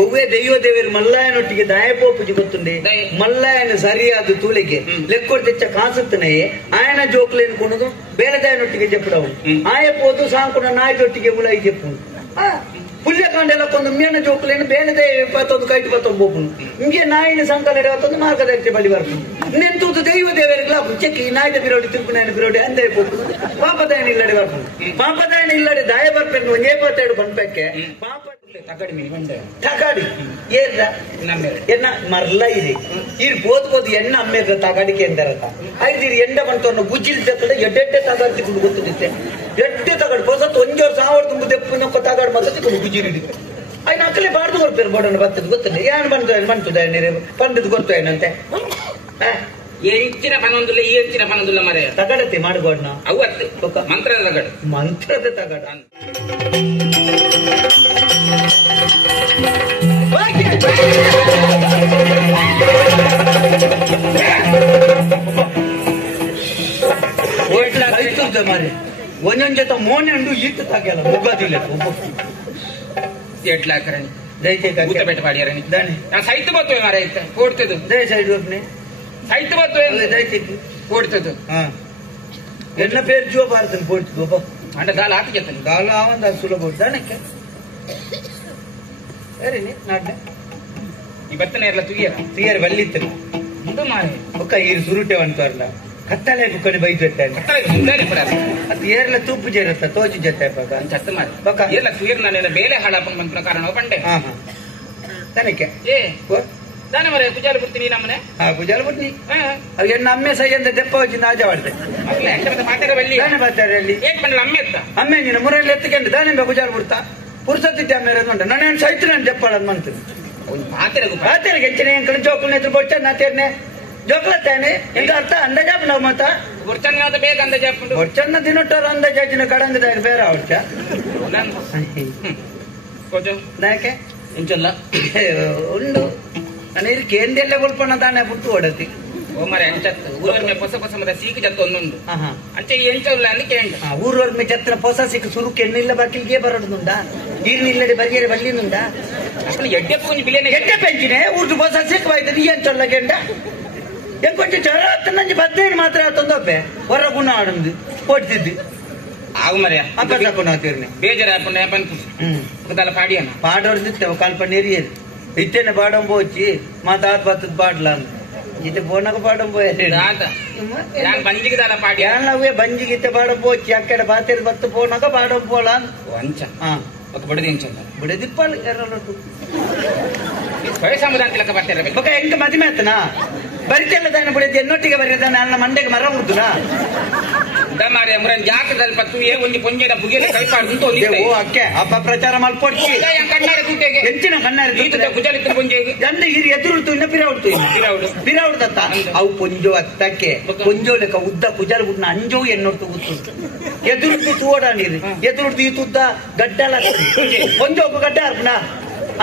ಒವ್ವೇ ದೈವ ದೇವರು ಮಲ್ಲಾಯನೊಟ್ಟಿಗೆ ದಾಯಪೋಪುಜಿ ಗೊತ್ತುಂಡೆ ಮಲ್ಲಾಯನ ಸರಿಯಾದ ತೂಲಿಗೆ ಲೆಕ್ಕೊಡ್ ತೆಚ್ಚ ಕಾಸುತ್ತನೇ ಆಯನ ಜೋಕ್ಲೇನು ಕೊಣದು ಬೇರೆ ದಾಯನೊಟ್ಟಿಗೆ ಜಪ್ಪಡವು ಆಯಪೋದು ಸಾಂಕುಣ ನಾಯ್ದೊಟ್ಟಿಗೆ ಉಳಾಯಿ ಜಪ್ಪು ಪುಲ್ಯಕಾಂಡೆಲ್ಲ ಕೊಂದು ಮೇನ ಜೋಕ್ಲೇನು ಬೇರೆ ದಯ ಪತ್ತೊಂದು ಕೈಟ್ ಪತ್ತೊಂದು ಬೋಪುನು ಹಿಂಗೆ ನಾಯಿನ ಸಂಕಲ ಒಂದು ಮಾರ್ಗದರ್ಶಿ ಬಳಿ ಬರ್ತು ನೆಂತೂತು ದೈವ ದೇವರಿಗೆಲ್ಲ ಚೆಕ್ಕಿ ನಾಯ್ದ ಬಿರೋಡಿ ತಿರುಪುನಾಯನ ಬಿರೋಡಿ ಅಂದೇ ಪೋಪುನು ಪಾಪದಾಯನ ಇಲ್ಲಡೆ ಬರ್ಪುನು ಪಾಪದಾಯನ ಇಲ್ಲಡೆ ದಾಯ ಬರ್ಪೆನ್ನು ಒಂದೇ 72 ಬಂಪಕ್ಕೆ ಪಾಪ ತಗಾಡಿ ಎನ್ನ ಮರ್ಲ ಇದೆ ಈ ಬೋದ್ಬೋದು ಎಣ್ಣ ಅಮ್ಮೇರ ತಗಾಡಿಕೆ ಎಂದರತ್ತ ಐದು ಎಂಡ ಬಂತವನ್ನು ಗುಜ್ಜಿಲ್ ತಕ್ಕಡ ಎಡ್ಡೆ ತಗಾಡಿ ತಿಂದು ಗೊತ್ತಿರುತ್ತೆ ಎಡ್ಡೆ ತಗಾಡು ಹೊಸತ್ತು 1 ವರ್ಷ ಸಾವಿರದ ತುಂಬ ದೆಪ್ಪನೊಕ್ಕ ತಗಾಡು ಮತ್ತೆ ಗುಜ್ಜಿರಿ ಅಯ್ಯ ಅಕ್ಕಲೆ ಬಾರ್ದು ಕೊಡ್ತಾರೆ ಬೋಡನ್ನು ಬರ್ತದೆ ಗೊತ್ತಿಲ್ಲ ಏನ್ ಬಂತದ ನೀರು ಪಂಡದ್ ಗೊತ್ತು ಏನಂತೆ ಎಂಚಿನ ಪನೊಂದಿಲ್ಲ ಈ ಎಂಚಿನ ಪನೊಂದಿಲ್ಲ ಮರೆ ತಗಡತ್ತೆ ಮಾಡ್ಬೋಡ್ನ ಅವತ್ತು ಮಂತ್ರದ ತಗಡು ಮಂತ್ರದ ತಗಡ ಮಾರಿ ಒಂದೊಂದ್ ಜೊತೆ ಮೋನೆ ಅಂಡು ಈಟ್ ತಾಗಲ್ಲ ಮುಗ್ಗದಿಲ್ಲ ಎಟ್ಲಾಕರ ದಯಚೆ ಊಟ ಬೆಟ್ಟ ಪಾಡಿಯಾರ ನಾನು ಸೈಟ್ ಬರ್ತೇವೆ ಮಾರ ಆಯ್ತಾ ಕೊಡ್ತದ್ದು ದಯ ಸೈಡ್ ಒಪ್ನೆ ಸೈಟ್ ಬರ್ತೇವೆ ದಯಚೆ ಕೊಡ್ತದ್ದು ಎನ್ನ ಪೇರು ಜೋ ಭಾರತನ್ ಕೊಡ್ತದ್ದು ಒಬ್ಬ ಅಂಡ ಗಾಲ ಹಾಕಿ ಗಾಲ ಆವಂದ ಸುಲಭ ದನಕ್ಕೆ ಸರಿ ನಾಡ್ನೆ ಈ ಬರ್ತನೆ ಎಲ್ಲ ತುಯ್ಯರ ಬಲ್ಲಿತ್ತು ಇದು ಮಾರೆ ಒಕ್ಕ ಈರು ಸುರುಟೆ ಅಂತಾರಲ್ಲ ಕತ್ತಲೆ ಕುಕ್ಕಡಿ ಬೈತಾನೆ ಅದು ಏರ್ಲ ತುಪ್ಪು ಜೇರತ್ತ ತೋಜಿ ಜೊತೆ ಚತ್ತ ಮಾರಿ ಎಲ್ಲ ತುಯ್ಯರ್ ನಾನು ಬೇಲೆ ಹಾಳಾಪನ್ ಬಂದ ಕಾರಣ ಬಂಡೆ ತನಕ್ಕೆ ದಾನೆ ಮರೆ ಪೂಜಾಲು ಬಿಡ್ತೀನಿ ನಮ್ಮನೆ ಪೂಜಾಲು ಬಿಡ್ತೀನಿ ಅವ್ ಎನ್ನ ಅಮ್ಮೆ ಸೈ ಅಂತ ದೆಪ್ಪ ವಚ್ಚಿ ನಾಜ ಮಾಡ್ತೆ ಮಾತಾಡ ಬಳ್ಳಿ ದಾನೆ ಬರ್ತಾರೆ ಅಲ್ಲಿ ಏನ್ ಬಂದ್ರೆ ಅಮ್ಮೆ ಎತ್ತ ಅಮ್ಮೆ ನೀನು ಮುರಲ್ಲಿ ಎತ್ತಕೊಂಡು ದಾನೆ ಪೂಜಾಲು ಬಿಡ್ತಾ ಪುರ್ಸತ್ತಿದ್ದೆ ಅಮ್ಮೆ ಉಂಟು ನಾನು ಸೈತು ನಾನು ದೆಪ್ಪಾಳ ಮಂತೀನಿ ಪಾತೆರಿಗೆ ಹೆಚ್ಚಿನ ಹೆಂಗ್ ಕಡೆ ಜೋಕಲ್ನ ಎದುರು ಬೊಚ್ಚ ನಾತೇರ್ನೆ ಜೋಕಲತ್ತೇನೆ ಹೆಂಗ ಅರ್ಥ ಅಂದಾಜಾಪ್ ನಾವು ಮತ್ತ ಬೊಚ್ಚನ್ನ ಬೇಗ ಅಂದಾಜಾಪುಂಡು ಬೊಚ್ಚನ್ನ ತಿನ್ನೋಟವ್ರು ಅಂದಾಜಾಚಿನ ಕಡಂಗದಾಗ ಬೇರೆ ಅವಚ್ಚ ಯಾಕೆ ಇಂಚಲ್ಲ ಉಂಡು ನಾನು ಇದಕ್ಕೆ ಎಂದೆಲ್ಲ ಬಲ್ಪಣ್ಣ ತಾನೆ ಬಿಟ್ಟು ಓಡತಿ ಓ ಮರೆ ಅಂಚತ್ತು ಊರವರ್ಮೆ ಹೊಸ ಹೊಸ ಮದ ಸೀಕು ಜತ್ತು ಒಂದೊಂದು ಅಂಚೆ ಎಂಚಲ್ಲ ಅಂದಕ್ಕೆ ಊರವರ್ಮೆ ಜತ್ರ ಹೊಸ ಸಿಕ್ಕು ಸುರುಕು ಎಣ್ಣಿಲ್ಲ ಬಾಕಿಲ್ಗೆ ಬರೋದುಂಡ ನೀರಿನಿಲ್ಲದೆ ಬರಿಯರೆ ಬಲ್ಲಿನುಂಡ ಅಸಲು ಎಡ್ಡೆ ಪೂಂಜಿ ಬಿಲೇನೆ ಎಡ್ಡೆ ಪೆಂಚಿನೇ ಊರ್ದು ಹೊಸ ಸಿಕ್ಕವಾಯ್ತು ನೀ ಎಂಚಲ್ಲ ಗೆಂಡ ಹೆಂಗ್ ಕೊಂಚ ಜ್ವರ ನಂಜಿ 15 ಮಾತ್ರ ಆತಂದಪ್ಪೆ ಹೊರ ಗುಣ ಆಡಂದು ಕೊಡ್ತಿದ್ದಿ ಆಗ ಮರ್ಯ ಅಪ್ಪನೆ ಬೇಜಾರ ಬಂತು ಪಾಡಿಯನ್ನ ಪಾಡೋರ್ದಿತ್ತೇವ ಕಾಲ್ಪ ನೆರಿಯದು ಇತ್ತೇನೆ ಪಾಡಂಬ వచ్చి మా తాత బతుకు పాటలాను ఇతే పోనక పాడంపోయే ಬಂಜಿಗೆ ದಾಲ ಪಾಡಿ ಯಾನವೇ ಬಂಜಿಗೆ ಇತ್ತೆ ಪಾಡಂಬ వచ్చి అక్కడ బాతేరు బత్తు పోనక పాడంపోలాను ಅಂಚ ఒక ಬಡದಿ ಅಂಚಲ್ಲ ಬಡದಿಪ್ಪಾಲು ಎರಡರಟ್ಟು ವಯಸ್ಸಾಮದ ಅಂತ ಲೆಕ್ಕ ಬರ್ತಾರೆ ಬಕ ಹೆಂಗ ಮದಿಮೆ ಆತನಾ ಬರಿತೆಲ್ಲ ದಾನ ಬಡಿದ ಎನ್ನೊಟ್ಟಿಗೆ ಬರೆದ ನನ್ನ ಮಂಡೆಗೆ ಮರ ಮುದ್ದುನಾ ಮಾರಿ ಅಮ್ರನ್ ಜಾತದಲ್ಲಿ ಪತ್ತು ಒಂದು ಪೊಂಜೆನ ಬುಗೆನ ಕೈಪಾಡ್ದು ಓ ಅಕ್ಕೆ ಅಪ್ಪ ಪ್ರಚಾರ ಮಾಡ್ಕೊಡ್ತಿ ಕಣ್ಣಾರೆ ತೂಟೆಗೆ ಹೆಚ್ಚಿನ ಕಣ್ಣಾರೆ ಕುಜಲಿತ್ತು ಪೊಂಜೆಗೆ ಎಂದ ಹಿರಿ ಎದುರುಳ್ತು ಇನ್ನ ಪಿರಾವಡ್ತು ಪಿರಾವಡ್ದತ್ತ ಅವು ಪೊಂಜೋ ಅತ್ತಕ್ಕೆ ಪೊಂಜೋ ಲೆಕ್ಕ ಉದ್ದ ಕುಜಲ್ ಬಿಟ್ನ ಅಂಜೋ ಎನ್ನೊಟ್ಟು ಗೊತ್ತು ಎದುರುಳ್ತು ತೂಡ ನೀರು ಎದುರುಳ್ತು ಈ ತುದ್ದ ಗಡ್ಡಲ ಪೊಂಜೋಕು ಗಡ್ಡ ಅರ್ಪಣ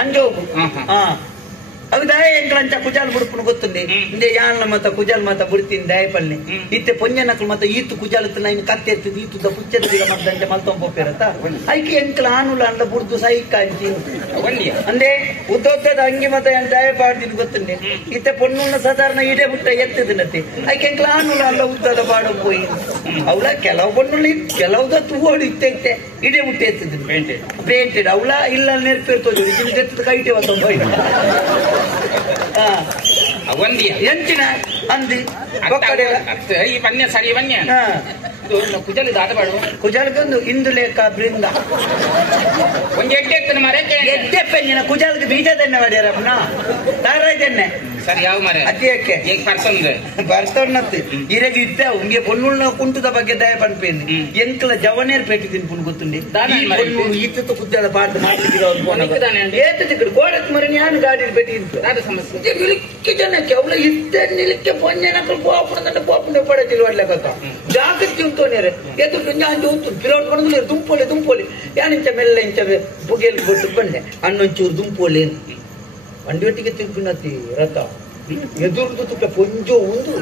ಅಂಜೋಕು ಅವು ದಯ ಎಂಕಳಂಚ ಕುಜಾಲ್ ಬುಡುಪುನು ಗೊತ್ತುಂಡೆ ಇಂದೆ ಯಾನ್ಲ ಮತ್ತ ಕುಜಾಲ್ ಮತ್ತ ಬುಡ್ತೀನಿ ದಯಪಲ್ಲೆ ಇತ್ತೆ ಪೊಂಜನಕಲು ಮತ್ತ ಈತು ಕುಜಾಲತ್ತು ನೈನ್ ಕತ್ತೆ ಎತ್ತಿದ್ದು ಈತುದ ಪುಚ್ಚದ ದಿಗ ಮದ್ದಂತೆ ಮಲ್ತೊಂದು ಪೋಪಿರತ್ತ ಐಕೆ ಎಂಕಲ ಆನುಲ ಅಂಡ ಬುಡ್ದು ಸೈಕ ಅಂಚಿ ಅಂದೆ ಉದ್ದೋದ್ದದ ಅಂಗಿ ಮತ ಏನ್ ದಯ ಪಾಡ್ತೀನಿ ಗೊತ್ತುಂಡೆ ಇತ್ತೆ ಪೊಣ್ಣುನ ಸಾಧಾರಣ ಇಡೆ ಬುಟ್ಟ ಎತ್ತಿದನತ್ತೆ ಐಕೆ ಎಂಕಲ ಆನುಲ ಅಂಡ ಉದ್ದದ ಬಾಡ ಪೋಯಿ ಅವಳ ಕೆಲವು ಪೊಣ್ಣುಲಿ ಕೆಲವುದ ತೂವೋಡು ಇತ್ತೆ ಇಡೆ ಬುಟ್ಟ ಎತ್ತಿದ್ರು ಪೇಂಟೆಡ್ ಅವಳ ಇಲ್ಲ ನೆರ್ಪಿರ್ತೋದು ಇಲ್ಲಿ ಎತ್ತದ ಕೈಟೆ ಒತ್ತೊಂದು ಒಂದಿಯ ಎಂಚಿನ ಅಂದಿ ಈ ಪನ್ಯ ಸರಿ ಪನ್ಯ ಕುಜಲ್ ದಾಟಬಾಡು ಕುಜಲ್ಗೊಂದು ಇಂದು ಲೇಖ ಬೃಂದ ಒಂದು ಎಡ್ಡೆ ಎತ್ತನ ಮರ ಎಡ್ಡೆ ಪೆಂಜಿನ ಕುಜಲ್ಗೆ ಬೀಜದೆಣ್ಣೆ ಮಾಡ್ಯಾರಪ್ಪನ ತಾರಾಯ್ದೆಣ್ಣೆ ಸರಿ ಯಾವ ಮರ ಅಜ್ಜಿಯಕ್ಕೆ ಈಗ ಪರ್ಸೊಂದು ಬರ್ತೊನ್ನತ್ತು ಇರಗೆ ಇದ್ದ ಉಂಗೆ ಪೊನ್ನುಳ್ನ ಕುಂಟುದ ಬಗ್ಗೆ ದಯ ಪನ್ಪೇನು ಎಂಕಲ ಜವನೇರ್ ಪೇಟಿ ತಿನ್ಪುಣ್ ಗೊತ್ತುಂಡಿ ಈತ ಕುದ್ದದ ಪಾಠ ಮಾಡ್ತಿರೋ ಗೋಡತ್ ಮರ ಯಾನು ಗಾಡಿ ಪೇಟಿ ಸಮಸ್ಯೆ ನಿಲಿಕ್ಕೆ ಜನಕ್ಕೆ ಅವಳ ಇದ್ದ ನಿಲಿಕ್ಕೆ ಪೊಂಜನಕಲ್ ಪೋಪುಂಡ ಪಡತಿಲ್ ಒಳ್ಳೆಕತ್ತ ಜಾಗೃತಿ ಉಂಟೋನೇರೆ ಎದುರು ಅಂಜು ಉಂಟು ಪಿರೋಟ್ ಪಡದು ದುಂಪೋಲಿ ಯಾನಿಂಚ ಮೆಲ್ಲ ಇಂಚ ಬುಗೆಲ್ ಕೊಟ್ಟು ಬಂದೆ ಅಣ್ಣೊಂಚೂರು ದುಂಪೋಲಿ ಬಂಡಿಯೊಟ್ಟಿಗೆ ತಿರುಪಿನತಿ ರಥ ಎದುರ್ದು ತುಪ್ಪ ಪೊಂಜೋ ಒಂದು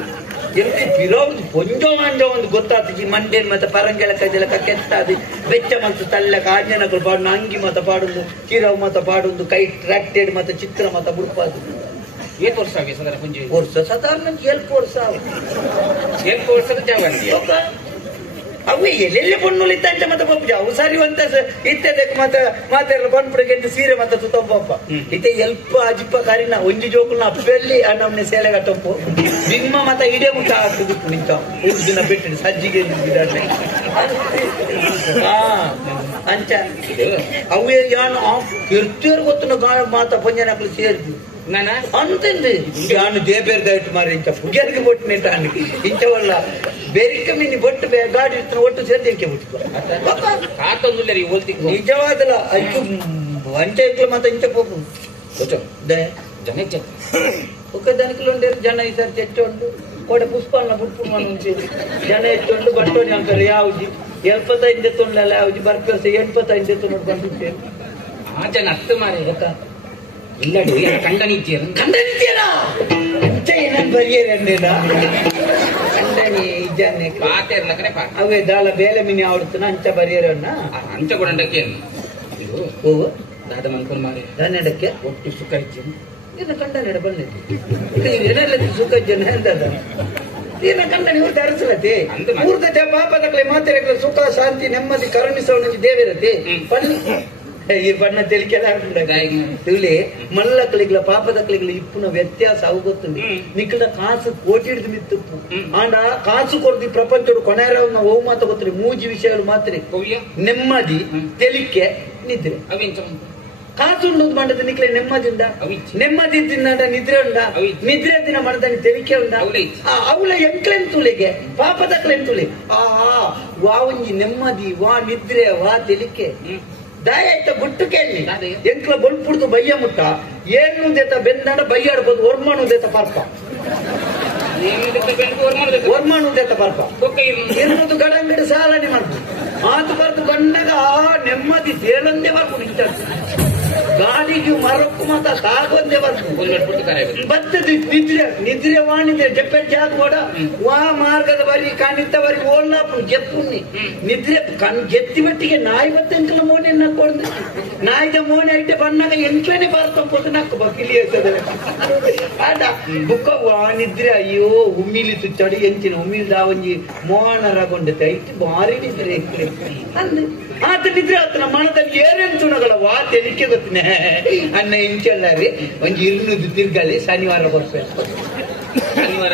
ಎಲ್ಲಿ ಪಿರೌದು ಪೊಂಜೋ ಮಂಜೋ ಒಂದು ಗೊತ್ತಾಗ್ತದೆ ಮಂಡೇನ್ ಮತ್ತೆ ಪರಂಗೆಳ ಕೈದೆಲ್ಲ ಕೆತ್ತಾದಿ ಬೆಚ್ಚ ಮತ್ತು ತಳ್ಳಕ ಆಜ್ಞನಗಳು ಪಾಡು ಅಂಗಿ ಮತ ಪಾಡುದು ಚಿರವ್ ಮತ ಪಾಡುದು ಕೈ ಟ್ರಾಕ್ಟೆಡ್ ಮತ್ತೆ ಚಿತ್ರ ಮತ ಬುಡ್ಪಾದು ಏತ್ ವರ್ಷ ಆಗಿ ಸದರ ಪುಂಜಿ ವರ್ಷ ಸಾಧಾರಣ 7 ವರ್ಷ 7 ವರ್ಷದ ಜಾಗಂಡಿ ಅವು ಎಲ್ಲೆಲ್ಲಿ ಪೊಣ್ಣುಲು ಇತ್ತಂಚ ಮತ್ತೆ ಪಪ್ಪ ಅವು ಸರಿ ಅಂತ ಇತ್ತದಕ್ಕೆ ಮತ್ತೆ ಮಾತೆಲ್ಲ ಪನ್ಪುಡಕ್ಕೆ ಸೀರೆ ಮತ್ತೆ ತುತ್ತಪ್ಪ ಇತ್ತೆ ಎಲ್ಪ ಅಜಿಪ್ಪ ಕಾರಿನ ಒಂಜಿ ಜೋಕುಲ್ನ ಅಪ್ಪೆಲ್ಲಿ ನಮ್ಮನೆ ಸೇಲೆ ಕಟ್ಟಪ್ಪು ನಿಮ್ಮ ಮತ್ತೆ ಇಡೇ ಮುಟ್ಟ ಹಾಕುದು ನಿಂತ ದಿನ ಬಿಟ್ಟು ಸಜ್ಜಿಗೆ ಅಂಚ ಅವೇ ಯಾನು ಕಿರ್ತಿಯರ್ ಗೊತ್ತು ಮಾತ ಪಂಜನಕ್ಲು ಸೇರಿದ್ವಿ ನಾನ ಅಂತಂದು ಯಾನು ದೇಬೇರ್ದಾಯ್ತು ಮಾರಿ ಇಂಚ ಪುಗ್ಯರಿಗೆ ಬೊಟ್ಟು ತಾನು ಇಂಚವಲ್ಲ ಬೆರಿಕ ಮೀನಿ ಬೊಟ್ಟು ಗಾಡಿ ಇರ್ತಾನೆ ಒಟ್ಟು ಸೇರ್ದಿಕ್ಕೆ ಬಿಟ್ಟು ಕಾತೊಂದುಲ್ಲರಿ ಓಲ್ತಿ ನಿಜವಾದಲ್ಲ ಅಯ್ಯೋ ಅಂಚ ಇಕ್ಲ ಮತ್ತೆ ಇಂಚ ಹೋಗು ಜನ ఒక దానికి జన ఈసారి తెచ్చోండు కోట పుష్పాలను పుట్టుకున్నాను ఉంచి జನ ಹೆಚ್ಚೊಂಡು ಬಟ್ಟೋನಿ ಅಂತಾರೆ ಯಾವ್ದು 75 ಎತ್ತೊಂಡ್ಲ ಯಾವ್ದು ಬರ್ಪರ್ಸ 85 ಎತ್ತೊಂಡು ಬಂದಿದ್ದೇನೆ ಆ ಜನ ಅರ್ಥ ಮಾರಿ ಇಲ್ಲಡು ಖಂಡನಿತ್ಯರಾ ಅಂಚ ಏನನ್ ಬರಿಯರೇನ ಖಂಡನಿ ಇಜಾನೆ ಪಾತೆರ್ಲ ಕಡೆ ಪಾತೆ ಅವೇ ದಾಳ ಬೇಲೆ ಮಿನಿ ಆವಡ್ತನ ಅಂಚ ಬರಿಯರನ್ನ ಅಂಚ ಕೊಡಂಡಕ್ಕೆ ಇದು ಓ ದಾದ ಮನ್ಕೊಂಡ್ ಮಾರಿ ದಾನಡಕ್ಕೆ ಒಟ್ಟು ಸುಖ ಇತ್ತು ಏನು ಕಂಡ ನಡ ಬಂದಿದ್ದು ಏನೆಲ್ಲ ಸುಖ ಜನ ಎಂದದ ಏನ ಕಂಡ ನೀವು ಧರಿಸಲತೆ ಮೂರ್ತ ಪಾಪದಕ್ಲೆ ಮಾತೆರಕ್ಲೆ ಸುಖ ಶಾಂತಿ ನೆಮ್ಮದಿ ಕರುಣಿಸೋಣ ದೇವಿರತೆ ಪಲ್ಲಿ ಈ ಬಣ್ಣ ತೆಲಿಕೆಲ್ಲ ತಿಳಿ ಮಲ್ಲಕ್ಲಿಗ್ಲ ಪಾಪದಕ್ಲಿಗ್ಲ ಇಪ್ಪುನ ವ್ಯತ್ಯಾಸ ಅವು ಗೊತ್ತುಂಡು ನಿಕ್ಲ ಕಾಸು ಕೋಟಿ ಹಿಡಿದು ಮಿತ್ತುಪ್ಪು ಆಂಡ ಕಾಸು ಕೊಡ್ದು ಪ್ರಪಂಚಡು ಕೊನೆಯರವನ್ನ ಓ ಮಾತ ಗೊತ್ತಿರಿ ಮೂಜಿ ವಿಷಯಗಳು ಮಾತ್ರ ನೆಮ್ಮದಿ ತೆಲಿಕೆ ನಿದ್ರೆ ಕಾಸು ಉಂಡು ಮಾಡದ ನಿಕ್ಲೆ ನೆಮ್ಮದಿಯಿಂದ ನೆಮ್ಮದಿ ತಿಂದ ನಿದ್ರೆ ಉಂಡ ನಿದ್ರೆ ದಿನ ಮಾಡದ ತೆಲಿಕೆ ಉಂಡ ಅವಳ ಎಂಕ್ಲೆಂತುಳಿಗೆ ಪಾಪದಕ್ಲೆಂತುಳಿ ವಾವಂಜಿ ನೆಮ್ಮದಿ ವಾ ನಿದ್ರೆ ವಾ ತೆಲಿಕೆ ದಾಯತ್ತ ಗುಟ್ಟು ಕೇಳಿ ಎಂಕ್ಲ ಬಲ್ಪುಡ್ದು ಬಯ್ಯ ಮುಟ್ಟ ಏನು ದೇತ ಬೆಂದಾಡ ಬಯ್ಯಾಡ್ಬೋದು ಒರ್ಮಾನು ದೇತ ಪಾರ್ಪ ಒರ್ಮಾನು ದೇತ ಪಾರ್ಪ ಎನ್ನುವುದು ಗಡಂಗಡಿ ಸಾಲನೆ ಮಾಡ್ಬೋದು ಮಾತು ಬರ್ದು ಬಂದಾಗ ನೆಮ್ಮದಿ ತೇಲಂದೇ ಬರ್ಬೋದು ಇಂಥ ಗಾಡಿಗೆ ಮರಕ್ಕೂ ಮಾತ ಸಾಗೊಂದೇ ಬರ್ಬೋದು ಬತ್ತದ ನಿದ್ರೆ ನಿದ್ರೆ ವಾಣಿದ್ರೆ ಜಪ್ಪೆಚ್ಚ ಕೂಡ ವಾ ಮಾರ್ಗದ ಬರಿ ಕಾಣಿತ್ತ ಬರಿ ಓಲ್ಲಾಪು ಜಪ್ಪುನ್ನಿ ನಿದ್ರೆ ಕಣ್ ಜೆತ್ತಿ ಮಟ್ಟಿಗೆ ನಾಯಿ ಬತ್ತೆಂಕಲ ಮೋನೆ ನಕ್ಕೊಡ್ದು ನಾಯಿದ ಮೋನೆ ಐತೆ ಬಣ್ಣಾಗ ಎಂಟ್ಲೇನೆ ಬಾರ್ತಂಪೋದು ನಕ್ಕು ಬಕ್ಕಿಲಿ ಇರ್ತದೆ ಆಟ ಬುಕ್ಕ ವಾ ನಿದ್ರೆ ಅಯ್ಯೋ ಉಮ್ಮಿಲಿ ತುಚ್ಚಡಿ ಎಂಚಿನ ಉಮ್ಮಿಲ್ದ ಒಂಜಿ ಮೋಹನರಗೊಂಡತೆ ಐತಿ ಬಾರಿ ನಿದ್ರೆ ಅಂದ್ ಆತ ನಿದ್ರೆ ಆತನ ಮನದಲ್ಲಿ ಏನೇನು ತುಣಗಳ ವಾ ತೆಲಿಕೆ ಗೊತ್ತಿನ ಅನ್ನ ಇಂಚಲ್ಲಾರಿ ಒಂಜಿ 200 ತಿರ್ಗಲಿ ಶನಿವಾರ ಬರ್ಬೇಕು ಶನಿವಾರ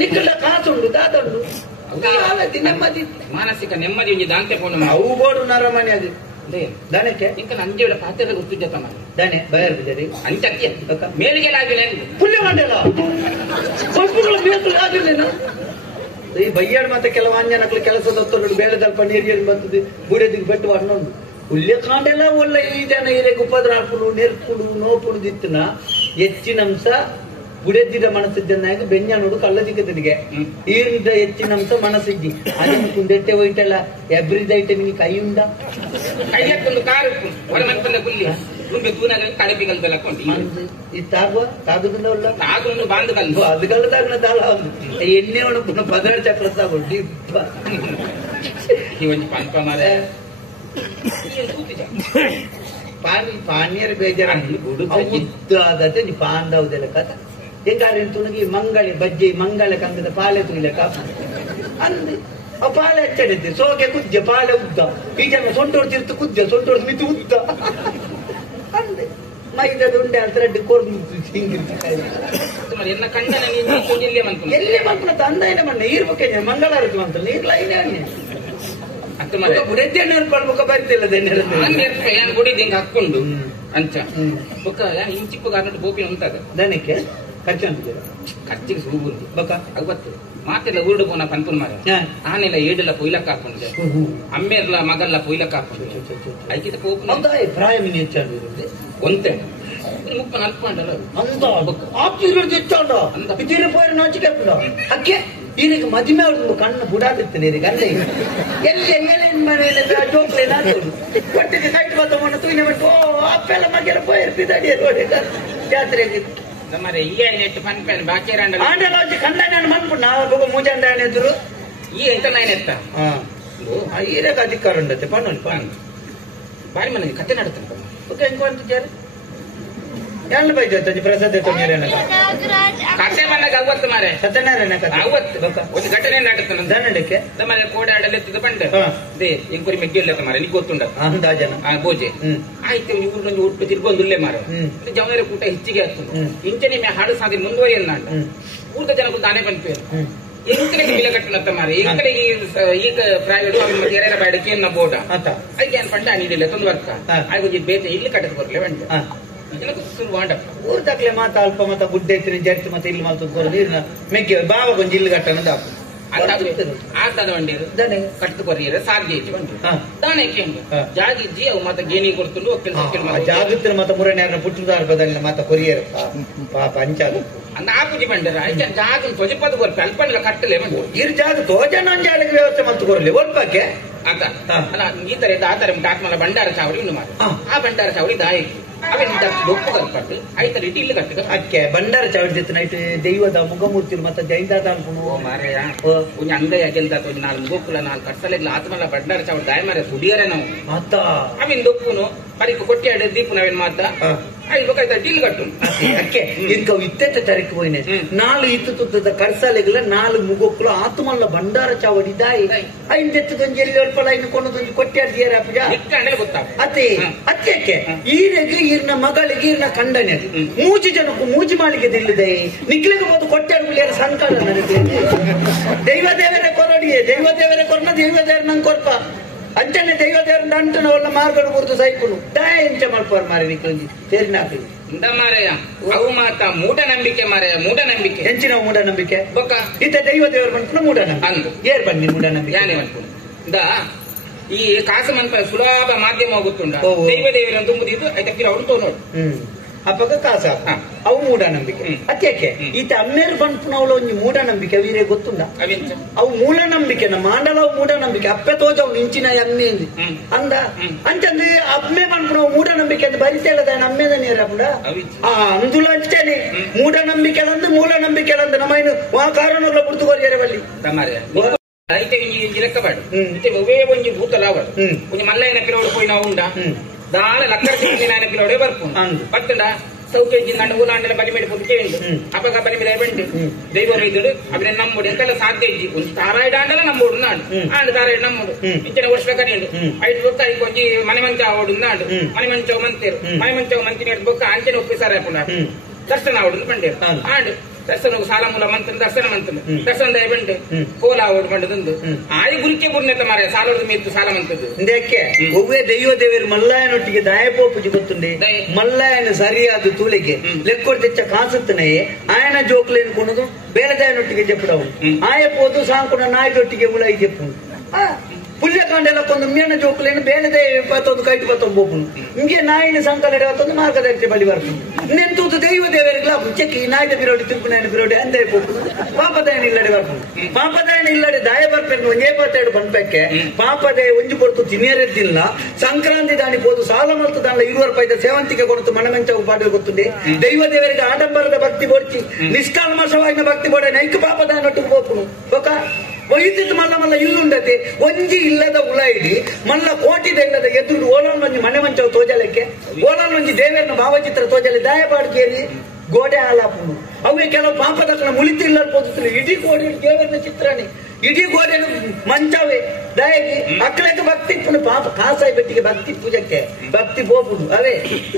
ನಿಕ್ಕಲ್ಲ ಕಾಸುಂಡು ದಾದುಂಡು ನೆಮ್ಮದಿ ಮಾನಸಿಕ ನೆಮ್ಮದಿ ಒಂಜಿ ದಾಂತೆ ಪೋಣ ಅವು ಬೋಡು ನರಮನೆ ಅದು ದನಕ್ಕೆ ಇಂಕ ನಂಜೆ ಪಾತ್ರೆ ಗೊತ್ತಿದ್ದ ದನೆ ಬಯರ್ಬಿದ್ದರಿ ಅಂಚಕ್ಕೆ ಮೇಲಿಗೆ ಆಗಿಲ್ಲ ಪುಲ್ಯ ಮಾಡಲ್ಲ ಸ್ವಲ್ಪಗಳ ಬೇಕಲ್ಲ ಆಗಿಲ್ಲೇನು ಈ ಬಯ್ಯಾಡ್ ಮತ್ತೆ ಕೆಲವು ಅಂಜನಕ್ಳು ಕೆಲಸದ ಹೊತ್ತು ಬೇಳೆದಲ್ಪ ನೀರು ಬರ್ತದೆ ಬುಡದಿಗೆ ಬೆಟ್ಟು ಹಣ್ಣೊಂದು ಹುಲ್ಯ ಕಾಂಡೆಲ್ಲ ಒಳ್ಳ ಈ ಜನ ಹಿರೇಗೆ ಉಪದ್ರ ಹಾಕುಡು ನೆರ್ಪುಡು ನೋಪುಡು ದಿತ್ತನ ಹೆಚ್ಚಿನ ಅಂಶ ಬುಡೆದ್ದಿದ ಮನಸ್ಸಿದ್ದನ್ನಾಗಿ ಬೆಂಜ ನೋಡು ಕಳ್ಳದಿಕ್ಕದಿಗೆ ಈರಿದ ಹೆಚ್ಚಿನ ಅಂಶ ಮನಸ್ಸಿದ್ದಿ ಅದನ್ನು ಕುಂದೆಟ್ಟೆ ಹೋಯ್ತಲ್ಲ ಎಬ್ರಿದ ಐತೆ ನಿಮಗೆ ಕೈ ಉಂಡ ಕೈಯತ್ತೊಂದು ಕಾರು ಪುಲ್ಲಿ ಕಡಪಿಗಲ್ದೆಲ್ಲ ಇತ್ತಾಗುವ ತಾಗುದಿಲ್ಲ ತಾಗೊಂಡು ಬಾಂಧ ಕಲ್ಲು ಅದು ಕಲ್ಲದಾಗನ ತಾಳ ಎಣ್ಣೆ ಒಣಪುನ ಪದರ ಚಕ್ರ ತಗೊಂಡು ಇವನ್ ಪಂಪ ಮಾರ ಪಾನೀಯರು ಬೇಜಾರ ಉದ್ದಾದತೆ ನೀ ಪಾಂದವುದೆಲ್ಲ ಕಥ ಹೆಂಗಾರ ತುಣಗಿ ಮಂಗಳಿ ಬಜ್ಜಿ ಮಂಗಳ ಕಂದದ ಪಾಲೆ ತುಯ್ಲಕ ಅಂದ್ ಆ ಪಾಲೆ ಹಚ್ಚಡಿದ್ದೆ ಸೋಕೆ ಕುಜ್ಜೆ ಪಾಲೆ ಉದ್ದ ಈ ಜನ ಸೊಂಟೋಡು ತಿರ್ತು ಕುಜ್ಜೆ ಸೊಂಟೋಡು ಮಿತು ಉದ್ದ ಅಂದೆ ಮೈದದ ಉಂಡೆ ಅಲ್ತರಡ್ಡಿ ಕೊರ್ದು ಎನ್ನ ಕಂಡನ ಎಲ್ಲೇ ಮಲ್ಪನ ತಂದಾಯನ ಮಣ್ಣ ಇರ್ಬೇಕೆ ಮಂಗಳಾರತಿ ಅಂತ ನೀರ್ ಲೈನೇ ಬುಡೇರ್ಕೊಳ್ಬೇಕ ಬರ್ತಿಲ್ಲ ಗುಡಿದ ಹಿಂಗ ಹಾಕೊಂಡು ಅಂಚ ಬೊಕ್ಕ ಇಂಚಿಪ್ಪ ಗಾರ್ನಟ್ಟು ಗೋಪಿ ಉಂಟದ ದನಕ್ಕೆ ಖರ್ಚು ಅಂತಿದ್ದೀರ ಖರ್ಚಿಗೆ ಸೂಗು ಬೊಕ್ಕ ಅವತ್ತು ಮಾತೆಲ್ಲ ಊರುಡು ಪೋನ ಪನ್ಪುನ್ ಮಾರ ಆನೆಲ್ಲ ಏಡೆಲ್ಲ ಪೊಯ್ಲಕ್ ಹಾಕೊಂಡೆ ಅಮ್ಮೆರ್ಲ ಮಗಲ್ಲ ಪೊಯ್ಲಕ್ ಹಾಕೊಂಡೆ ಐಕಿತ ಪೋಪು ಪ್ರಾಯ ಮಿನಿ ಹೆಚ್ಚಾಡಿ ಒಂತೆ ಮುಪ್ಪನ ಅಲ್ಪಂಡಲ್ಲ ಅಂದ ಆಪ್ತಿರು ಹೆಚ್ಚಾಡ ಇದ್ದೀರ ಪೋಯ್ರ ನಾಚಿಕೆ ಅಕ್ಕೆ ಇದಕ್ಕೆ ಮದುವೆ ಅವ್ರದ್ದು ಕಣ್ಣು ಬುಡಾದಿರ್ತದೆ ಇದಕ್ಕೆ ಅಲ್ಲೇ ಎಲ್ಲಿ ಏನೇನ್ ಮನೆಯಲ್ಲಿ ಜೋಕ್ಲೇನ ಒಟ್ಟಿಗೆ ಕೈಟ್ ಬತ್ತ ಮಣ್ಣು ತುಯ್ನೆ ಬಿಟ್ಟು ಓ ಅಪ್ಪೆಲ್ಲ ಮಗೆಲ್ಲ ಪೋಯಿರ್ತಿದ್ದ ಜಾತ್ರೆಗೆ మరి ఈ ఆయన ఎట్టు పనిపోయాను బాకీ రండి ఆండలో వచ్చి కందాన్ని మనుకున్నా మూజండి ఆయన ఎదురు ఈ ఎంత ఆయన ఎత్తా ఈరేక అధికారం ఉండదు పన్ను బారి మనది కత్తి నడుతుంది ఓకే ఇంకోటి చేయాలి ಎಲ್ಲ ಬೈದು ಪ್ರಸಾದ ಕಟ್ಟೆ ಅವತ್ತು ಮಾರೆ ಸತ್ಯನಾರಾಯಣ ಒಂದು ಘಟನೆ ನಡುತ್ತಾನೆ ದಾನಡಕ್ಕೆ ಮನೆ ಕೋಡಾಡಲೆತ್ತದ ಬಂಡೆ ಇಂಕೊರಿ ಮೆಗ್ಗೆಲ್ಲ ಮಾರೆ ನಿಗ್ ಗೊತ್ತುಂಡ ಅಂದಾಜನ ಬೋಜೆ ಆಯ್ತು ಇವ್ರೊಂದು ಒಟ್ಟು ತಿರ್ಗೊಂದುಲ್ಲೇ ಮಾರೆ ಜವನರ ಕೂಟ ಹೆಚ್ಚಿಗೆ ಆಗ್ತದೆ ಇಂಚನೆ ಮೇ ಹಾಡು ಸಾಧಿ ಮುಂದುವರಿಯಲ್ಲ ಊಟ ಜನಕ್ಕೂ ತಾನೇ ಬಂದ್ಪೇರು ಎಂಕಡೆಗೆ ಬಿಲ ಕಟ್ಟಿನತ್ತ ಮಾರೆ ಎಂಕಡೆಗೆ ಈಗ ಪ್ರೈವೇಟ್ ಎರೆರ ಬಾಡಿಕೆ ಎನ್ನ ಬೋಡ ಅದಕ್ಕೆ ಏನ್ ಪಂಡ ನೀಡಿಲ್ಲ ತೊಂದು ವರ್ಕ ಆಯ್ತು ಬೇತೆ ಇಲ್ಲಿ ಕಟ್ಟದ ಬರಲೇ ಬಂಡೆ ಊರ್ದಾಗ್ಲೆ ಮಾತ ಅಲ್ಪ ಮತ ಗುಡ್ಡೆ ಎತ್ತಿನ ಜರ್ತಿ ಮತ್ತೆ ಇಲ್ಲಿ ಮಾತು ಕೊರದು ಮೆಗ್ಗೆ ಬಾವ ಕೊಂಚ ಇಲ್ಲಿ ಕಟ್ಟನ ದಾಪು ಆತದ ಬಂಡಿರು ಕಟ್ಟು ಕೊರಿಯರ ಸಾಧ್ಯ ಐತಿ ಬಂಡಿ ದಾನಕ್ಕೆ ಜಾಗಿಜ್ಜಿ ಅವು ಮತ್ತೆ ಗೇಣಿ ಕೊಡ್ಕೊಂಡು ಜಾಗತ್ತಿನ ಮತ ಮುರಣ್ಯಾರ ಪುಟ್ಟದಾರ ಬದಲಿನ ಮತ ಕೊರಿಯರ ಪಾಪ ಅಂಚಾದು ಅಂದ ಆಪುಜಿ ಬಂಡರ ಐತೆ ಜಾಗ ತೊಜಪದ ಕೊರ್ಪೆ ಅಲ್ಪಲ್ಲ ಕಟ್ಟಲೆ ಬಂದು ಇರ್ ಜಾಗ ತೋಜನ ಅಂಜಾಳಿಗೆ ವ್ಯವಸ್ಥೆ ಮತ್ತು ಕೊರಲಿ ಒಲ್ಪಕ್ಕೆ ಅಂತ ಅಲ್ಲ ಈ ತರ ಆ ತರ ಟಾಕ್ಮಲ ಭಂಡಾರ ಚಾವಡಿ ಉಂಡು ಮಾಡಿ ಆ ಭಂಡಾರ ಚಾವಡಿ ದಾಯಕಿ ಅವೇನು ಒಪ್ಪು ಕಲ್ಪಟ್ಟು ಆಯ್ತಾರೆ ಇಟ್ಟು ಇಲ್ಲಿ ಕಟ್ಟಿದ ಅಕ್ಕೆ ಭಂಡಾರ ಚಾವಡಿ ನೈಟ್ ದೈವದ ಮುಖಮೂರ್ತಿ ಮತ್ತೆ ಜೈದಾದ ಅನ್ಕೊಂಡು ಮಾರಯ್ಯ ಒಂಜಿ ಅಂಗಯ್ಯ ಗೆಲ್ದಾತ ಒಂದು ನಾಲ್ಕು ಗೋಕುಲ ನಾಲ್ಕು ಕಟ್ಸಲೆಲ್ಲ ಆತ್ಮಲ್ಲ ಭಂಡಾರ ಚಾವಡಿ ದಾಯ ಮಾರ ಸುಡಿಯರೆ ನಾವು ಅತ್ತ ಅವಿನ್ ದೊಪ್ಪುನು ಪರಿಕು ಕೊಟ್ಟಿ ಆಡ ದೀಪು ನಾವೇನ್ ಮಾತ ಐದು ಡೀಲ್ ಕಟ್ಟು ಅಕ್ಕೆ ಇಂಕ ಇತ್ತೆತ್ತ ತರಕ್ಕೆ ಹೋಯ್ನೆ ನಾಲು ಇತ್ತು ತುತ್ತದ ಕಡ್ಸಾಲೆಗಳ ನಾಲು ಮುಗೋಕ್ಕಲು ಆತ್ಮಲ್ಲ ಭಂಡಾರ ಚಾವಡಿ ದಾಯಿ ಐದೆತ್ತದೊಂಜಿ ಎಲ್ಲಿ ಒಳ್ಪಲ ಇನ್ನು ಕೊನದೊಂಜಿ ಕೊಟ್ಟಿ ಆಡ್ದಿಯಾರ ಅಪ್ಪಜ ಇಟ್ಟಂಡೆ ಗೊತ್ತಾ ಅತ್ತೆ ಅತ್ಯಕ್ಕೆ ಈರೆಗೆ ಈರ್ನ ಮಗಳಿಗೆ ಈರ್ನ ಕಂಡನೆ ಮೂಜಿ ಜನಕ್ಕೂ ಮೂಜಿ ಮಾಳಿಗೆ ದಿಲ್ಲಿದೆ ನಿಕ್ಲಿಗೆ ಹೋದು ಕೊಟ್ಟಾಡುಗಳು ಸಂಕಾಲ ನನಗೆ ದೈವ ದೇವರೇ ಕೊರಡಿಯೇ ದೈವ ದೇವರೇ ಕೊರನ ದೈವ ದೇವರ ನಂಗೆ ಕೊರ್ಪ ಅಂಚನೆ ದೈವ ದೇವರ ಅಂಟನ ಒಳ್ಳ ಮಾರ್ಗಡು ಕುರಿತು ಸೈಪುನು ದಯ ಎಂಚ ಮಲ್ಪಾರ ಮಾರಿ ನಿಕ್ಲಂಜಿ ಸೇರಿನ ಹಾಕಲಿ ಇಂದ ಮಾರಯ್ಯ ಅವು ಮಾತ ಮೂಢನಂಬಿಕೆ ಮಾರಯ್ಯ ಮೂಢನಂಬಿಕೆ ಹೆಂಚಿನ ಮೂಢನಂಬಿಕೆ ಬೊಕ್ಕ ಇತ್ತ ದೈವ ದೇವರು ಬಂತು ಮೂಢನಂಬಿಕೆ ಏರ್ ಬನ್ನಿ ಮೂಢನಂಬಿಕೆ ಯಾನೇ ಬಂತು ಇಂದ ಈ ಕಾಸು ಮನ್ಪ ಸುಲಭ ಮಾಧ್ಯಮ ಹೋಗುತ್ತುಂಡ ದೈವ ದೇವರನ್ನು ತುಂಬುದಿದ್ದು ಐತಕ್ಕಿರ ಅವ್ರು ತೋನೋಡು ಅಪ್ಪಗ ಕಾಸ ಅವು ಮೂಢನಂಬಿಕೆ ಅತ್ಯಕ್ಕೆ ಈತ ಅಮ್ಮೇರು ಬಂಪುನವಳು ಒಂಜಿ ಮೂಢನಂಬಿಕೆ ವೀರೇ ಗೊತ್ತುಂಡ ಅವು ಮೂಢನಂಬಿಕೆ ಮಾಂಡಲವು ಮೂಢನಂಬಿಕೆ ಅಪ್ಪೆ ತೋಜವು ಇಂಚಿನ ಎಮ್ಮೆ ಅಂದ ಅಂಚಂದ್ರೆ ಅಮ್ಮೆ ಬಂಪುನವು ಮೂಢನಂಬಿಕೆ ಅಂತ ಬರಿತೇಳದ ಅಮ್ಮೇದ ನೇರಪುಡ ಅಂದುಲ ಅಷ್ಟೇನೆ ಮೂಢನಂಬಿಕೆಲಂದು ಮೂಲನಂಬಿಕೆಲಂದು ನಮ್ಮನ್ನು ಆ ಕಾರಣಲ್ಲ ಬುಡ್ದುಕೊರಿಯರೆ ಬಲ್ಲಿ అయితే జిలక్కబాడు అయితే ఒవే ಒಂಜಿ ಭೂತಲಾವಡು ಒಂಜಿ ಮಲ್ಲಯ್ಯನ ಪಿರೋಡು పోయి ನಾವು ಉಂಡ ದಾಳ ಲಕ್ಕಡ ఆయన ಪಿರೋಡೆ ಬರ್ಪು ಪತ್ತಂಡ ಸೌಕರ್ಯ ನಂಡು ಊಲಾಂಡಲ ಬಲಿಮೇಡಿ ಪೊದಿಕೆ ಉಂಡು ಅಪಗ ಬಲಿಮೇಲೆ ಬಂಡು ದೈವ ರೈದುಡು ಅಭಿನ ನಮ್ಮುಡು ಎಂತೆಲ್ಲ ಸಾಧ್ಯ ಇಜ್ಜಿ ಒಂದು ತಾರಾಯಿಡ ಆಂಡಲ ನಮ್ಮುಡು ನಾಡು ಆಂಡು ತಾರಾಯಿಡ ನಮ್ಮುಡು ಇಂಚಿನ ವರ್ಷ ಕರಿಯುಂಡು ಐದು ಬೊಕ್ಕ ಈಗ ಒಂಜಿ ಮನೆ ಮಂಚ ಆವಡು ನಾಡು ಮನೆ ಮಂಚವ ಮಂತೇರು ಮನೆ ಮಂಚವ ಮಂತಿನ ಬೊಕ್ಕ ಅಂಚನೆ ಒಪ್ಪಿಸಾರ ಪುನಃ ದರ್ಶನ ಆವಡು ಬಂಡೇರು ಆಂಡು ದರ್ಶನ ಸಾಲ ಮೂಲ ಮಂತ್ರ ದರ್ಶನ ಮಂತ್ರ ದರ್ಶನ ದಯ ಬಂಡೆ ಕೋಲ ಆವಡು ಬಂಡದೊಂದು ಆಯಿ ಗುರಿಕೆ ಬುರ್ನೆತ್ತ ಮಾರ ಸಾಲದ ಮೇತ್ತು ಸಾಲ ಮಂತದ್ದು ಇದಕ್ಕೆ ಒವ್ವೇ ದೈವ ದೇವರು ಮಲ್ಲಯ್ಯನೊಟ್ಟಿಗೆ ದಾಯಪೋಪುಜಿ ಗೊತ್ತುಂಡೆ ಮಲ್ಲಯ್ಯನ ಸರಿಯಾದ ತೂಳಿಗೆ ಲೆಕ್ಕೊಡ್ ತೆಚ್ಚ ಕಾಸುತ್ತನೇ ಆಯನ ಜೋಕ್ಲೇನು ಕೊಣದು ಬೇಲದಾಯನೊಟ್ಟಿಗೆ ಜಪ್ಪಡವು ಆಯಪೋದು ಸಾಂಕುಣ ನಾಯ್ದೊಟ್ಟಿಗೆ ಮುಲಾಯಿ ಜಪ್ಪು ಪುಲ್ಯಕಾಂಡೆಲ್ಲ ಕೊಂದು ಮೇಣ ಜೋಕುಲೇನು ಬೇಡದೆ ಪತ್ತೊಂದು ಕೈಟು ಪತ್ತೊಂದು ಬೋಪುನು ಹಿಂಗೆ ನಾಯಿನ ಸಂಕಲಡೆ ಪತ್ತೊಂದು ಮಾರ್ಗದರ್ಶಿ ಬಳಿ ಬರ್ಪುನು ನೆಂತೂತು ದೈವ ದೇವರಿಗಳ ಚೆಕ್ಕಿ ನಾಯ್ದ ಬಿರೋಡಿ ತಿರುಪುನಾಯನ ಬಿರೋಡಿ ಅಂದೇ ಬೋಪುನು ಪಾಪದಾಯನ ಇಲ್ಲಡೆ ಬರ್ಪುನು ಪಾಪದಾಯನ ಇಲ್ಲಡೆ ದಾಯ ಬರ್ಪೇನು ಒಂಜೇ 72 ಬಂಪಕ್ಕೆ ಪಾಪದಾಯ ಒಂಜಿ ಕೊಡ್ತು ತಿನ್ನೇರೆದ್ದಿಲ್ಲ ಸಂಕ್ರಾಂತಿ ದಾಣಿ ಹೋದು ಸಾಲ ಮಲ್ತು ದಾಂಡ 20 ರೂಪಾಯಿ ಸೇವಂತಿಗೆ ಕೊಡ್ತು ಮನಮೆಂಚವು ಪಾಡಲು ಗೊತ್ತುಂಡೆ ದೈವ ದೇವರಿಗೆ ಆಡಂಬರದ ಭಕ್ತಿ ಬೋಡ್ಚಿ ನಿಷ್ಕಾಲ್ಮಶವಾಗಿನ ಭಕ್ತಿ ಬೋಡೆ ನೈಕ ಪಾಪದಾಯನೊಟ್ಟಿಗೆ ಬೋಪುನು ಬೊಕ ವೈದ್ಯುತ್ ಮಲ್ಲ ಮಲ್ಲ ಇಲ್ಲುಂಡತೆ ಒಂಜಿ ಇಲ್ಲದ ಉಳ ಇಡಿ ಮಲ್ಲ ಕೋಟಿದ ಇಲ್ಲದ ಎದುರು ಓಲಾನ್ ಒಂಜಿ ಮನೆ ಮಂಚವು ತೋಜಲಕ್ಕೆ ಓಲಾನ್ ಒಂಜಿ ದೇವರನ್ನ ಭಾವಚಿತ್ರ ತೋಜಲೆ ದಾಯಪಾಡ್ಕೇರಿ ಗೋಡೆ ಹಾಲಾಪುನು ಅವೇ ಕೆಲವು ಪಾಪದಕ್ಕನ ಮುಳಿತಿಲ್ಲ ಪೋದಿಸ್ಲಿ ಇಡೀ ಗೋಡೆ ದೇವರನ್ನ ಚಿತ್ರನೇ ಇಡೀ ಗೋಡೆ ಮಂಚವೇ ದಯಗಿ ಅಕ್ಕಳಕ್ಕೆ ಭಕ್ತಿ ಪುನು ಪಾಪ ಕಾಸಾಯಿ ಬೆಟ್ಟಿಗೆ ಭಕ್ತಿ ಪೂಜಕ್ಕೆ ಭಕ್ತಿ ಬೋಪುನು ಅವೇ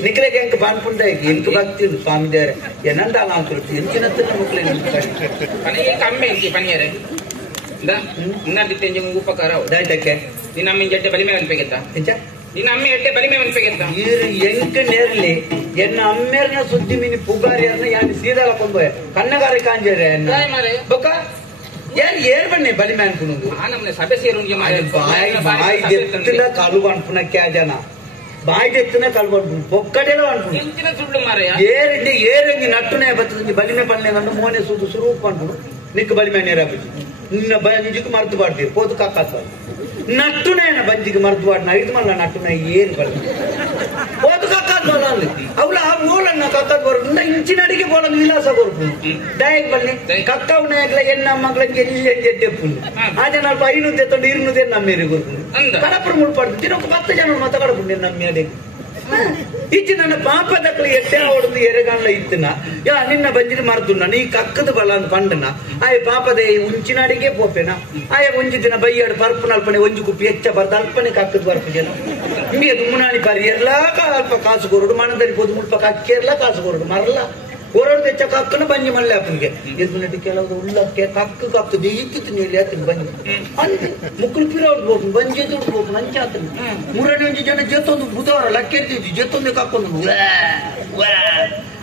ನಿಕ್ಲೆಗೆ ಎಂಕ ಬಾನ್ಪುಂಡ ಎಂಕ ಭಕ್ತಿ ಸ್ವಾಮಿ ದೇವರೇ ಏನಂದ ಅಲಾಂಕೃತಿ ಎಂಚಿನತ್ತ ಮಕ್ಕಳೇ ಕಮ್ಮಿ ಪನ್ನಿಯರೇ ಇನ್ನದಿತ್ತೆ ಉಪಕಾರ ದಯಕ್ಕೆ ನಿನ್ನ ಅಮ್ಮ ಎಡ್ಡೆ ಬಲಿಮೆ ಅನ್ಪೇಗೆತ್ತ ನಿನ್ನ ಅಮ್ಮ ಎಡ್ಡೆ ಬಲಿಮೆ ಅನ್ಪೇಗೆತ್ತ ಎಂಕ ನೇರ್ಲಿ ಎನ್ನ ಅಮ್ಮೇರ್ನ ಸುದ್ದಿ ಮೀನಿ ಪುಗಾರಿಯನ್ನ ಯಾನಿ ಸೀದಾಲ ಕೊಂಬೋಯ ಕನ್ನಗಾರ ಕಾಂಜೇರೆ ಬೊಕ್ಕ ಯಾರು ಏರ್ ಬನ್ನಿ ಬಲಿಮೆ ಅನ್ಪುನುದು ನಮ್ಮನೆ ಸಭೆ ಸೇರು ಬಾಯಿ ದೆತ್ತಿನ ಕಲು ಅನ್ಪುನಕ್ಕೆ ಆ ಜನ ಬಾಯಿ ದೆತ್ತಿನ ಕಲು ಅನ್ಪುನು ಬೊಕ್ಕಡೆಲ್ಲ ಅನ್ಪುನು ಎಂಚಿನ ಸುಳ್ಳು ಮಾರಯ್ಯ ಏರಿಂಡಿ ಏರಂಗಿ ನಟ್ಟುನೆ ಬತ್ತದ ಬಲಿಮೆ ಪನ್ನೆ ನಂದು ಮೋನೆ ಸುದು ಸುರೂಪ ಅನ್ಪುನು ನಿಕ್ಕ ಬಲಿಮೆ ನೇರಾಬಿಟ್ಟು ನಿನ್ನ ಬಂಜಿಗೆ ಮರ್ದು ಬಾಡ್ತೀವಿ ಪೋದು ಕಾಕಾಸ ನಟ್ಟುನೇನ ಬಂಜಿಗೆ ಮರ್ದು ಬಾಡ್ ಐದು ಮಲ್ಲ ನಟ್ಟುನ ಏನು ಬರ್ತದೆ ಪೋದು ಕಾಕಾಸ್ ಬಲ್ಲ ಅಲ್ಲಿ ಅವಳ ಆ ಮೂಲನ್ನ ಕಾಕಾಸ್ ಬರೋದ್ರಿಂದ ఉంచినడికి పోలం విలాస కొరకు డైరెక్ట్ బల్లి కక్క ఉన్నాయట్ల ఎన్న మక్కలకి ఎప్పుడు ఆ జనాలు 500 200 నమ్మేరు కొరకు కడపడు ముడి పడుతుంది ఒక 10 జనం మత కడపడు నమ్మేది ఇచ్చి నన్ను పాప దక్కలు ఎట్టే ఆవిడ ఎరగాళ్ళ ఇస్తున్నా నిన్న బంజిని మరుతున్నా నీ కక్కదు బలాన్ని పండున ఆయ పాపదే ఉంచినాడికే పోపేనా ఆయ ఉంచి తిన బయ్యాడు పరుపు నల్పని వంజు కుప్పి ఎచ్చ భర్త అల్పని కక్కదు పరుపు జనం మీద దుమ్మునాని పరి ఎర్లా అల్ప కాసుకోరుడు మన దరి పొద్దు ముల్ప కక్కేర్లా కాసుకోరుడు మరలా ಓರೋಡು ತೆಚ್ಚ ಕಕ್ಕನ ಬಂಜಿ ಮಲ್ಲೆ ಅಪ್ಪನಿಗೆ ಎದ್ನಟಿ ಕೆಲವು ಉಳ್ಳಕ್ಕೆ ಕಕ್ಕು ಕಕ್ಕು ದೀಕಿತ್ತು ನೀರು ಆತನ ಬಂಜಿ ಅಂತೆ ಮುಕ್ಕಳು ಪಿರೋಡ್ ಹೋಗ್ನು ಬಂಜಿ ದುಡ್ಡು ಹೋಗ್ನು ಅಂಚೆ ಆತನ 3-5 ಜನ ಜೊತ್ತೊಂದು ಬುಧವಾರ ಲಕ್ಕೆರ್ತಿದ್ವಿ ಜೊತ್ತೊಂದು ಕಕ್ಕೊಂಡು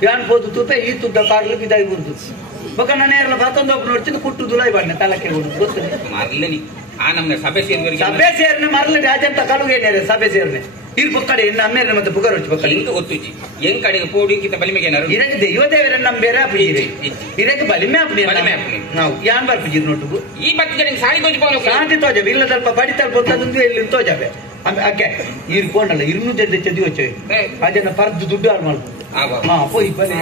ಯಾನ್ పోతు ತೂಪೆ ಈ ತುದ್ದ ಕಾರ್ಲು ಬಿದಾಯಿ ಬಂತು ಬಕ ನನೇರ್ಲ ಬಾತೊಂದು ಒಬ್ಬ ನೋಡ್ತಿದ್ದು ಕುಟ್ಟು ದುಲಾಯಿ ಬಾಡ್ನೆ ತಲಕ್ಕೆ ಹೋಗುದು ಗೊತ್ತಿಲ್ಲ ಮರ್ಲನಿ ಆ ನಮ್ನ ಸಭೆ ಸೇರ್ನೆ ಮರ್ಲಿ ರಾಜಂತ ಕಳುಗೇನೇರೆ ಸಭೆ ಸೇರ್ನೆ ಇರ್ ಪಕ್ಕಡೆ ಇನ್ನು ಅಮ್ಮೇರೆ ಮತ್ತೆ ಪುಗಾರ್ వచ్చి ಪಕ್ಕಡೆ ಇಂಕ ಗೊತ್ತುಜಿ ಎಂ ಕಡೆಗೆ ಪೋಡಿಕಿತ ಬಲಿಮೆಗೆನಾರು ಇದಕ್ಕೆ ದೈವದೇವರ ನಂಬೇರೆ ಅಪ್ಪಿದೆ ಇದಕ್ಕೆ ಬಲಿಮೆ ಅಪ್ನಿ ನಾವು ಯಾನ್ ಬರ್ಪಿಜಿರ್ ನೋಟು ಈ 10 ಜನ ಸಾರಿ ತೋಜಿ ಪೋನು ಸಾರಿ ತೋಜಬೆ ಇಲ್ಲ ಸ್ವಲ್ಪ ಬಡಿತಲ್ ಪೊತ್ತದು ಎಲ್ಲಿ ತೋಜಬೆ ಅಕ್ಕೆ ಇರ್ ಕೊಂಡಲ್ಲ 200 ತೆಚ್ಚದಿ వచ్చాయి ಅದನ್ನ ಪರ್ದು ದುಡ್ಡು ಹಾಳು ಮಾಡ್ಬೋದು ಹಾ ಹೋಗಿ ಬನ್ನಿ